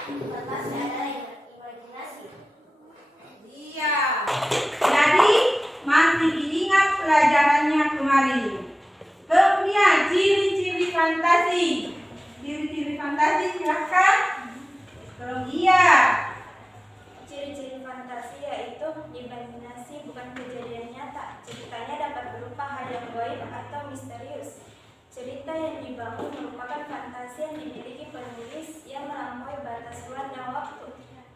Fantasi adalah imajinasi. Iya. Jadi masih diingat pelajarannya kemarin. Kemudian ciri-ciri fantasi. Ciri-ciri fantasi silahkan. Kalau iya. Ciri-ciri fantasi yaitu imajinasi bukan kejadian nyata. Ceritanya dapat berupa hal yang gaib atau misterius. Cerita yang dibangun merupakan fantasi yang dimiliki penulis yang melampaui batas ruang dan waktu.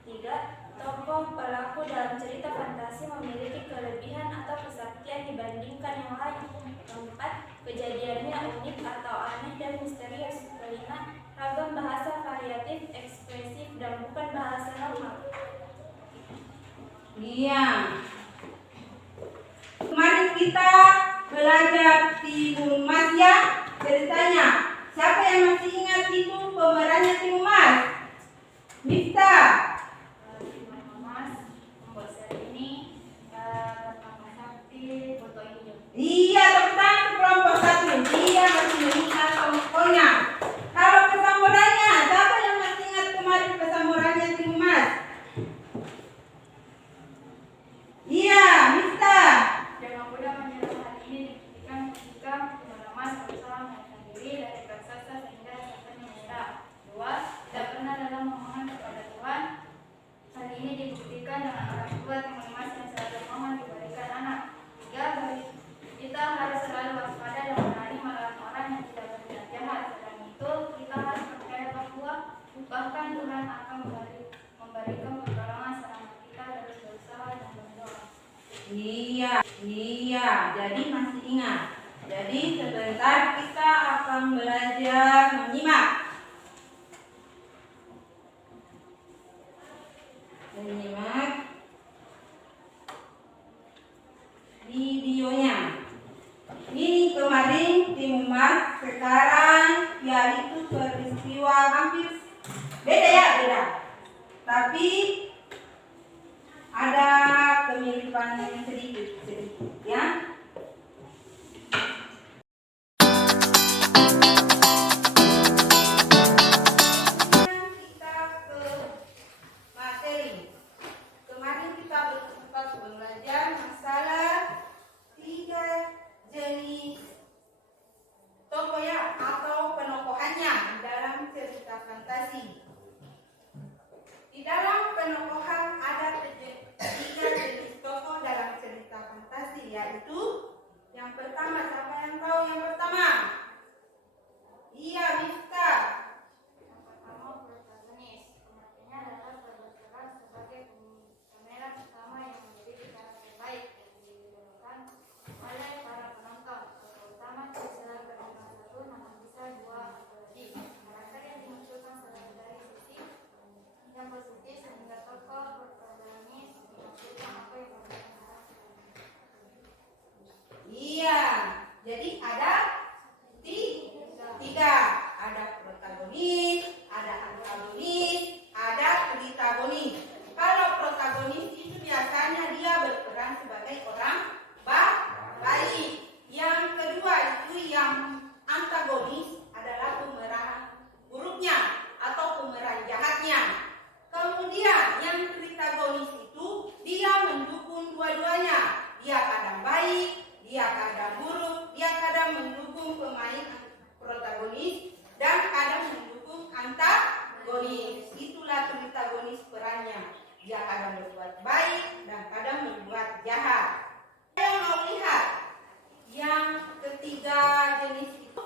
3. Tokoh pelaku dalam cerita fantasi memiliki kelebihan atau kesaktian dibandingkan yang lain. 4. Kejadiannya unik atau aneh dan misterius. 5. Ragam bahasa variatif, ekspresif, dan bukan bahasa normal. Iya. Kemarin kita belajar Timun Mas ya. Ceritanya, siapa yang masih ingat itu pemerannya Timun Mas? Miftah. Timun Mas membuat seri ini pertama sakti foto hijau. Iya, tentang kelompok satu. Dia masih ingat tokohnya. Kalau pesamurannya, siapa yang masih ingat kemarin pesamurannya Timun Mas? Iya, Miftah. Jangan mudah menyerah. Hal ini dibuktikan ketika Timun Mas berusaha melarikan diri dari raksasa sehingga sampai menyerah. 2. Tidak pernah dalam memohon kepada Tuhan. Hal ini dibuktikan dengan orang tua Timun Mas yang selalu memohon diberikan anak. 3. Kita harus selalu waspada dan berani melawan orang yang tidak berniat jahat. Selain itu, kita harus percaya bahwa bahkan Tuhan akan memberikan pertolongan selama kita terus berusaha dan berdoa. Iya. Jadi masih ingat. Jadi sebentar kita akan belajar menyimak. Videonya. Ini kemarin Timun Mas, sekarang yaitu peristiwa hampir beda. Tapi ada kemiripan sedikit ya. Kita ke materi. Kemarin kita sempat belajar masalah 3 jenis tokoh ya atau penokohannya dalam cerita fantasi. Di dalam penokohan ada 3 jenis tokoh dalam cerita fantasi, yaitu yang pertama, siapa yang tahu yang pertama? Iya, Miftah. Yang pertama, protagonis. Pengertiannya adalah berperan sebagai pemeran utama yang memiliki karakter baik yang didahulukan oleh para penonton. Tokoh utama bisa bernama satu, namun bisa 2 atau lebih. Karakter yang dimunculkan selalu dari sisi yang positif sehingga tokoh protagonis menghasilkan apa yang merupakan karakter. Iya, jadi ada 3. Ada protagonis, ada antagonis, ada tritagonis. Kalau protagonis itu biasanya dia berperan sebagai orang baik. Yang kedua itu yang antagonis adalah pemeran buruknya atau pemeran jahatnya. Kemudian yang tritagonis itu dia mendukung dua-duanya. Dia kadang baik, dia kadang buruk, dia kadang mendukung pemain protagonis dan kadang mendukung antagonis. Itulah tritagonis perannya. Dia kadang berbuat baik dan kadang berbuat jahat. Saya mau lihat yang ketiga jenis itu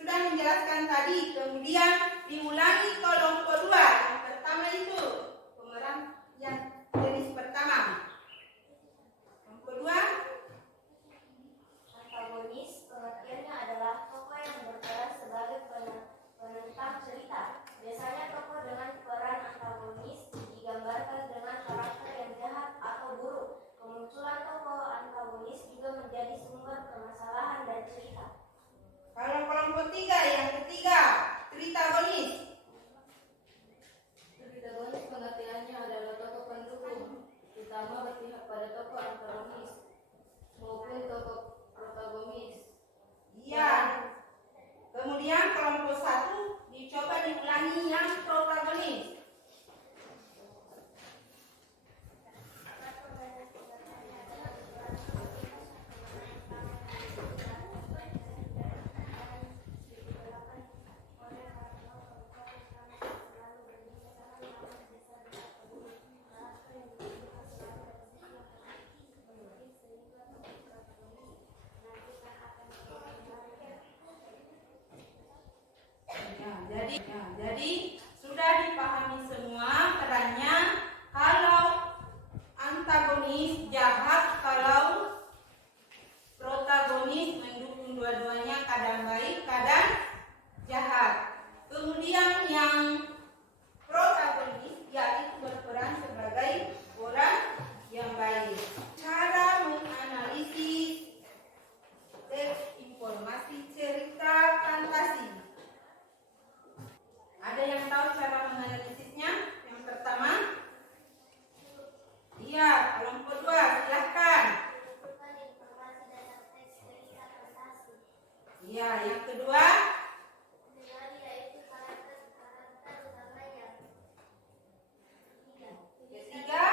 sudah menjelaskan tadi. Kemudian diulangi kolom kedua. Yang pertama itu pemeran yang jenis pertama. Yang kedua, Antagonis pengertiannya adalah tokoh yang berperan sebagai penentang cerita. Biasanya tokoh dengan peran antagonis digambarkan dengan karakter yang jahat atau buruk. Kemunculan tokoh antagonis juga menjadi sumber permasalahan dan cerita. kalau kelompok 3 yang ketiga, tritagonis. Jadi sudah dipahami semua perannya. Kalau antagonis jahat, kalau protagonis mendukung dua-duanya, kadang baik, kadang jahat. Kemudian yang protagonis yaitu berperan sebagai orang yang baik. Cara menganalisis teks informasi cerita fantasi. Ada yang tahu cara menganalisisnya? Yang pertama, iya, kelompok 2, silahkan. Iya, yang kedua, ketiga,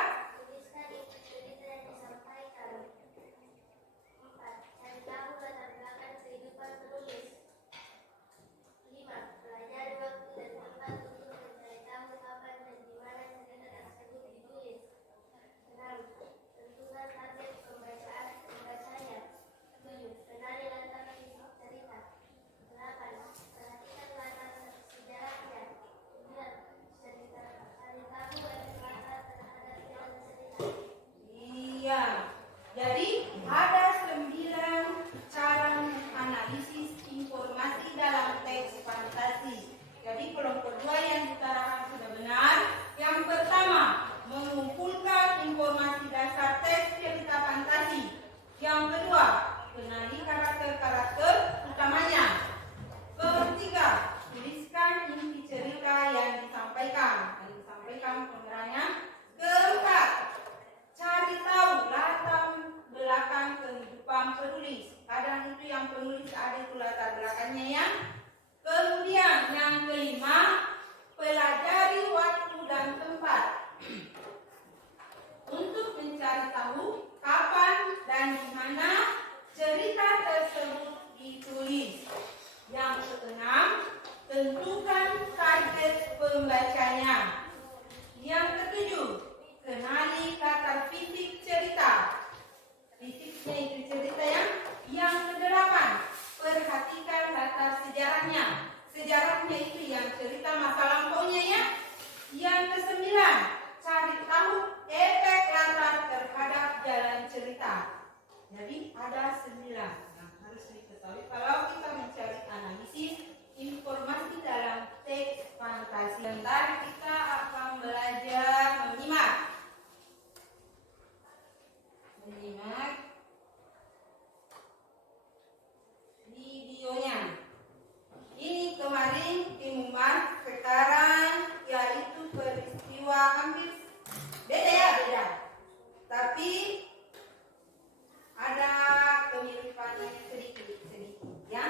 iya. Jadi ada 9 cara menganalisis informasi dalam teks fantasi. Jadi kelompok 2 yang diutarakan sudah benar. Yang pertama, mengumpulkan informasi dasar teks cerita fantasi. Yang kedua, kenali karakter-karakter utamanya. Ketiga, tuliskan inti cerita yang disampaikan. Yang disampaikan pengarangnya. Keempat, cari tahu latar belakang kehidupan penulis. Kadang itu yang penulis ada itu latar belakangnya ya. Kemudian yang kelima, pelajari waktu dan tempat untuk mencari tahu kapan dan di mana cerita tersebut ditulis. Yang keenam, tentukan target pembacanya. Yang ketujuh, kenali latar fisik cerita. Fisiknya itu cerita ya. Yang kedelapan, perhatikan latar sejarahnya. Sejarahnya itu yang cerita masa lampaunya ya. Yang kesembilan, cari tahu efek latar terhadap jalan cerita. Jadi ada 9 yang harus diketahui kalau kita mencari analisis informasi dalam teks fantasi. Sebentar kita akan belajar menyimak videonya. Ini kemarin dimuat, sekarang yaitu peristiwa hampir beda ya, beda. Tapi ada kemiripannya sedikit ya. Ya,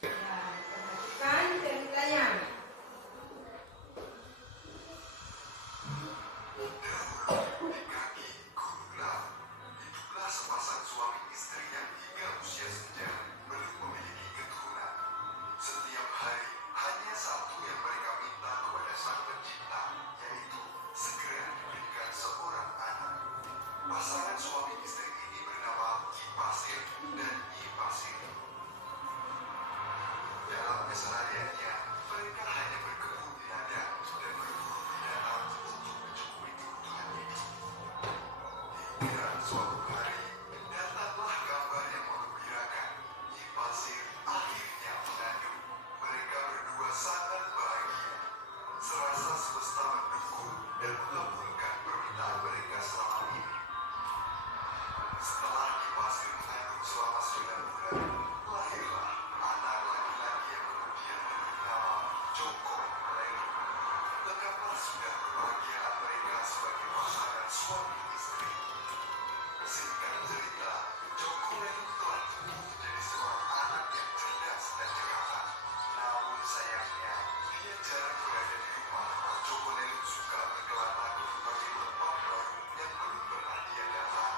perhatikan ceritanya. Sepasang suami istri yang hingga usia senja belum memiliki keturunan. Setiap hari hanya satu yang mereka minta kepada Sang Pencipta, yaitu segera diberikan seorang anak. Pasangan suami istri ini bernama Ki Pasir dan Nyi Pasir. Dalam kesehariannya, mereka hanya berkebun di ladang dan berburu binatang untuk mencukupi kebutuhan hidup. Hingga suatu hari, datanglah kabar yang menggembirakan. Nyi Pasir akhirnya mengandung. Mereka berdua sangat bahagia. Serasa semesta mendukung dan mengabulkan permintaan mereka selama ini. Setelah Nyi Pasir mengandung selama 9 bulan, lahirlah anak laki-laki yang kemudian diberi nama Joko Lelu. Betapa sudah kebahagiaan mereka sebagai pasangan suami istri. Singkat cerita, Joko Lelu telah tumbuh menjadi seorang anak yang cerdas dan cekatan. Namun sayangnya, dia jarang berada di rumah. Joko Lelu suka berkelana ke berbagai tempat baru yang belum pernah dia datang.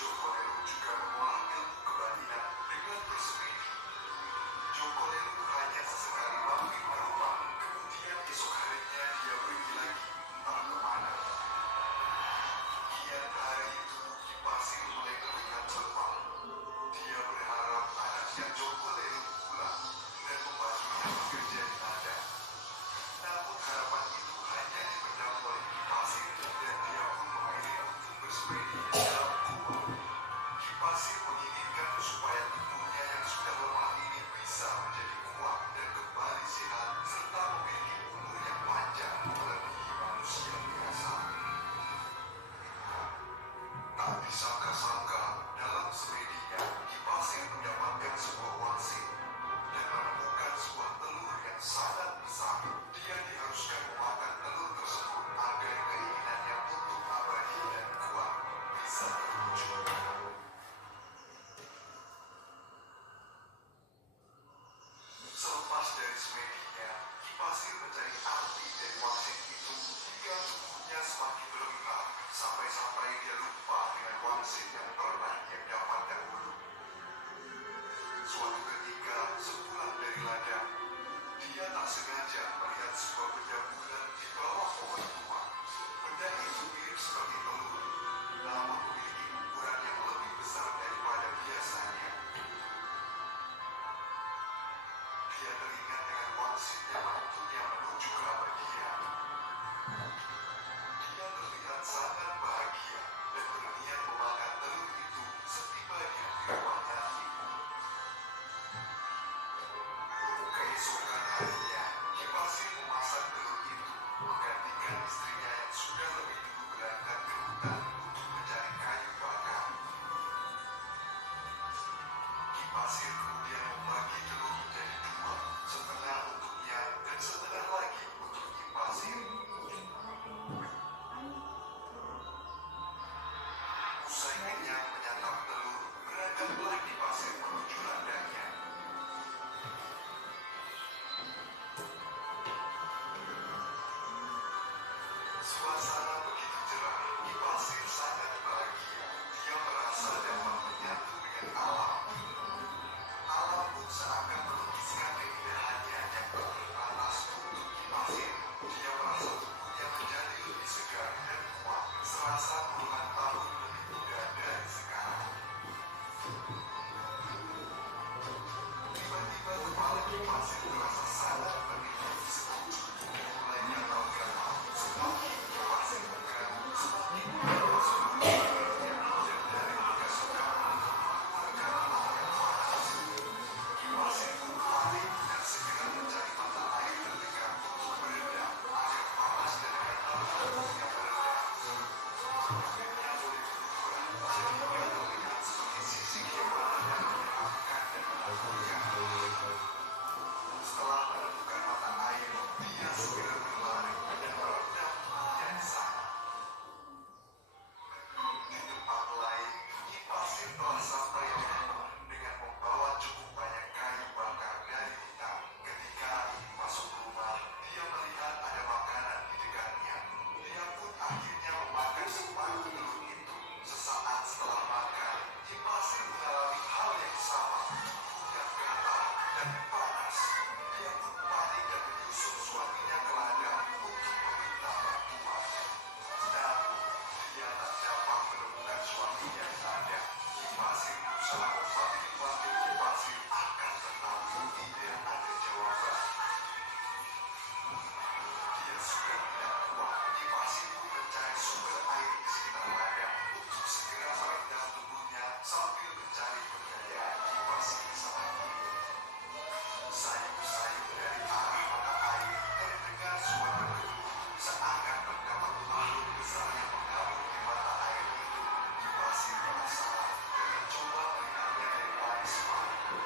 Joko Lelu juga mengolah ilmu kebatinan dengan bersemedi. Joko Lelu hanya sesekali mampir ke rumah, kemudian esok harinya dia pergi lagi, entah kemana. Kian hari itu Ki Pasir mulai dengan alam. Alam pun seakan melukiskan keindahannya yang tak terbatas untuk Kipasir. Dia merasa tubuhnya menjadi lebih segar dan kuat, serasa puluhan tahun lebih muda dari sekarang. Tiba-tiba kepala Kipasir terasa sangat pening. Sekutu mulai gatal-gatal. Semakin Kipasir bergerak, semakin dia sudah dan dari bekas rekaman mengeluarkan air yang panas. Kipasir pun lari dan segera mencari mata air terdekat untuk berendam agar panas dan gatal tubuhnya meredah. Dia boleh berubah, sehingga terlihat seperti sisik yang meredah, menyeramkan dan menakutkan. Setelah menemukan mata air, dia segera berlari dan merendam tubuhnya di sana. Di tempat lain, Kipasir telah sampai dengan membawa cukup banyak kayu bakar dari hutan. Ketika masuk rumah, dia melihat ada makanan di dekatnya. Dia pun akhirnya memakan separuh telur itu. Sesaat setelah makan, Kipasir mengalami hal yang sama. Tubuhnya gatal dan panas. Dia pun panik dan menyusul suaminya ke ladang untuk meminta bantuan. Namun, dia tak dapat menemukan suaminya di ladang. Kipasir berusaha memanggil Kipasir, akan tetapi tidak ada jawaban. Dia sudah tidak kuat. Kipasir pun mencari sumber air di sekitar ladang untuk segera merendam tubuhnya sambil mencari pekerjaan. Kipasir saat itu sayup-sayup dari arah mata air terdengar suara gemuruh, seakan terdapat makhluk besar yang mengamuk di mata air itu. Kipasir penasaran dan mencoba melihatnya dari balik sepatu.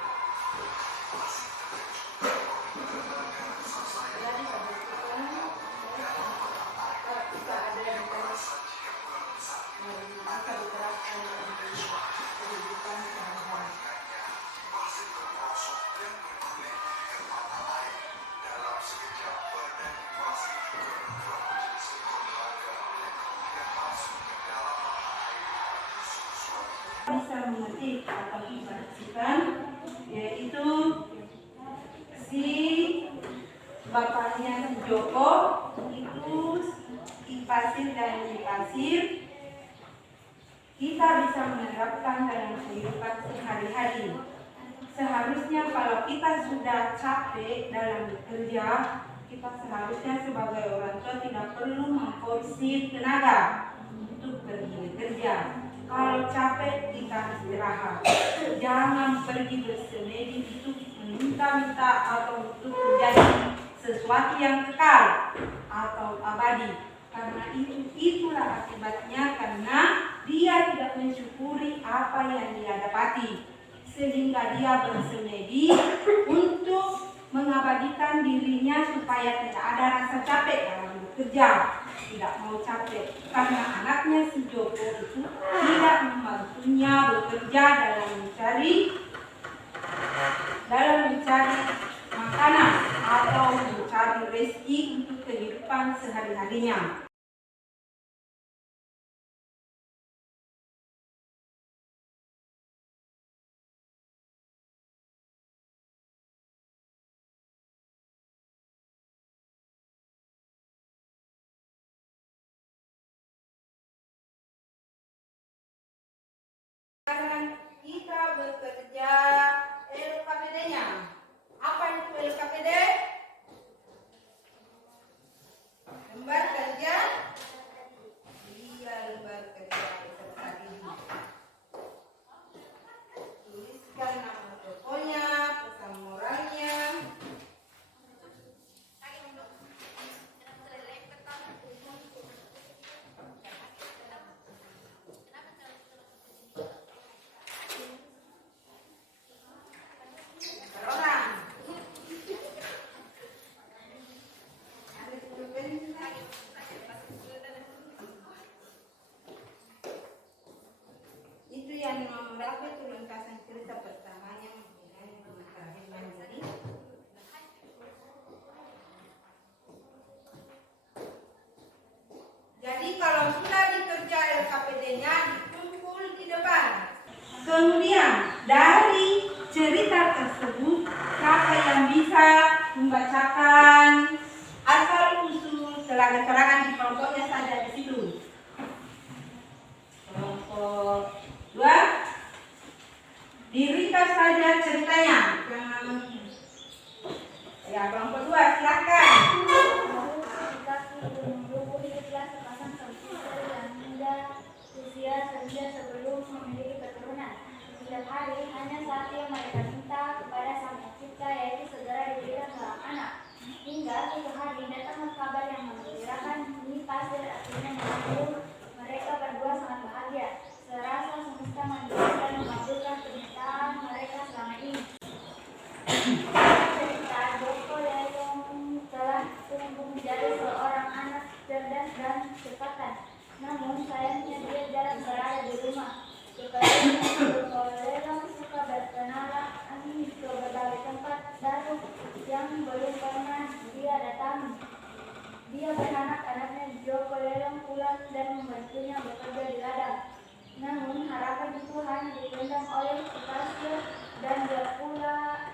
Kipasir terkejut bahwa tenaga raksasa yang dalam mata air dia merasa jika ular besar itu ada dari suatu kebalikannya. Kipasir terperosok dan berguling di dekat mata air. Dalam sekejap, badan Kipasir juga berubah menjadi seekor naga yang kemudian masuk ke dalam mata air menyusul suaminya. Bisa mengetik atau dibacakan, yaitu si bapaknya si Joko itu Kipasir dan Kipasir. Kita bisa menerapkan dalam kehidupan sehari-hari. Seharusnya kalau kita sudah capek dalam bekerja, kita seharusnya sebagai orang tua tidak perlu memforsir tenaga untuk pergi bekerja. Kalau capek, kita istirahat. Jangan pergi bersemedi untuk meminta-minta atau untuk menjadi sesuatu yang kekal atau abadi. Karena itulah akibatnya, karena dia tidak mensyukuri apa yang dia dapati, sehingga dia bersemedi untuk mengabadikan dirinya supaya tidak ada rasa capek dalam bekerja. Tidak mau capek karena anaknya si Joko itu tidak membantunya bekerja dalam mencari makanan atau mencari rezeki untuk kehidupan sehari-harinya. Sekarang kita bekerja LKPD-nya. Apa itu LKPD? Lembar kerja. Iya, lembar kerja peserta didik. Tuliskan nama tokonya, pesan moralnya. Per orang. Kemudian dari cerita tersebut siapa yang bisa membacakan asal usul keterangan di kelompoknya saja di situ. Kelompok 2 diringkas saja ceritanya. Ya, kelompok 2 silakan. Hiduplah sepasang komputer yang muda usia senja sebelum memiliki keturunan. Setiap hari hanya satu yang mereka minta kepada Sang Pencipta, yaitu segera diberikan seorang anak. Hingga suatu hari datanglah kabar yang menggembirakan. Bumi pasir akhirnya mengaku. Mereka berdua sangat bahagia. Serasa semesta mendukung dan mengabulkan permintaan mereka selama ini. Cerita Joko Lelong telah tumbuh menjadi seorang anak cerdas dan cepatan. Namun sayangnya dia jarang berada di rumah. Joko Lelong suka berkenalan ke berbagai tempat baru yang belum pernah dia datangi. Dia berharap anaknya Joko Lelong pulang dan membantunya bekerja di ladang. Namun harapan itu hanya dipendam oleh si pasir dan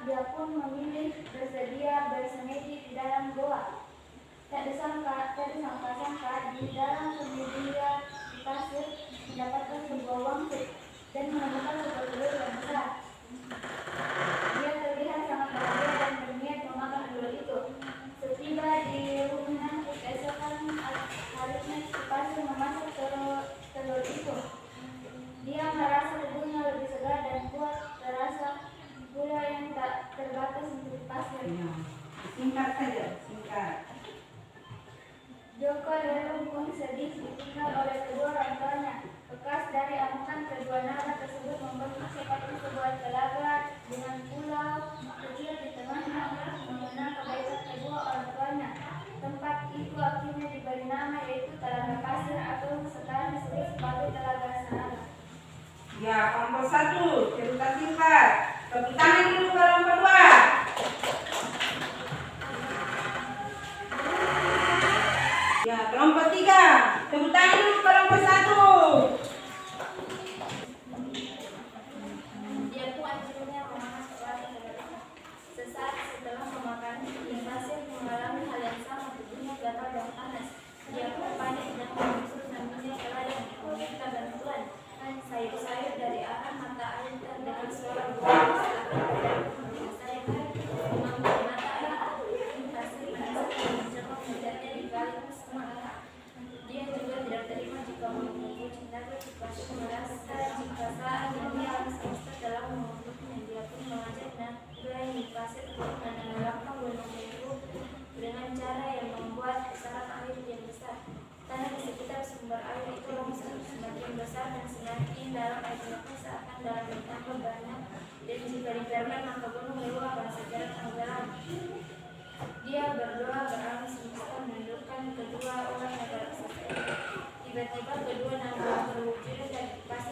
dia pun memilih bersedia bersemedi di dalam goa. Tak disangka di dalam semedi si pasir mendapatkan sebuah wangsit dan menemukan sebuah telur yang besar. Dia terlihat sangat bahagia dan berniat memakan telur itu. Setiba di rumah keesokan harinya si pasir memasak telur itu. Dia merasa tubuhnya lebih segar dan kuat, terasa gula yang tak terbatas untuk si pasir. Singkat saja, singkat. Joko Lelong pun sedih ditinggal oleh kedua orang tuanya. Bekas dari amukan kedua naga tersebut membentuk seperti sebuah telaga dengan pulau kecil di tengahnya untuk mengenang kebaikan kedua orang tuanya. Tempat itu akhirnya diberi nama, yaitu Telaga Pasir atau sekarang disebut sebagai Telaga Sanaga. Ya, kelompok 1 cerita singkat. Tepuk tangan dulu kelompok 2. Ya, kelompok 3 tepuk tangan dulu kelompok 1. Dia pun akhirnya memakan seorang telur. Sesaat setelah memakan, pasir mengalami hal yang sama, tubuhnya gatal dan panas. Dia pun panik dan menyusul sambilnya ke ladang meminta bantuan. Sayup-sayup dari arah mata air terdengar suara burung dan sayap mengambil mata air itu. Pasir penasaran dan mencoba mengejarnya di balik semangat. Dia juga tidak terima jika menunggu cintaku. Pasir merasa jika saat ini alam semesta telah membentuknya. Dia pun mengajak naga yang di pasir untuk menenggelamkan gunung itu dengan cara yang membuat pusaran air yang besar. Tanah di sekitar sumber air itu longsor semakin besar dan semakin dalam. Airnya pun seakan dalam bertambah banyak, dan jika dibiarkan maka gunung meluap akan segera tenggelam. Dia berdoa berdoa semesta menundukkan kedua orang naga raksasa itu. Tiba-tiba kedua naga berwujud dari pasir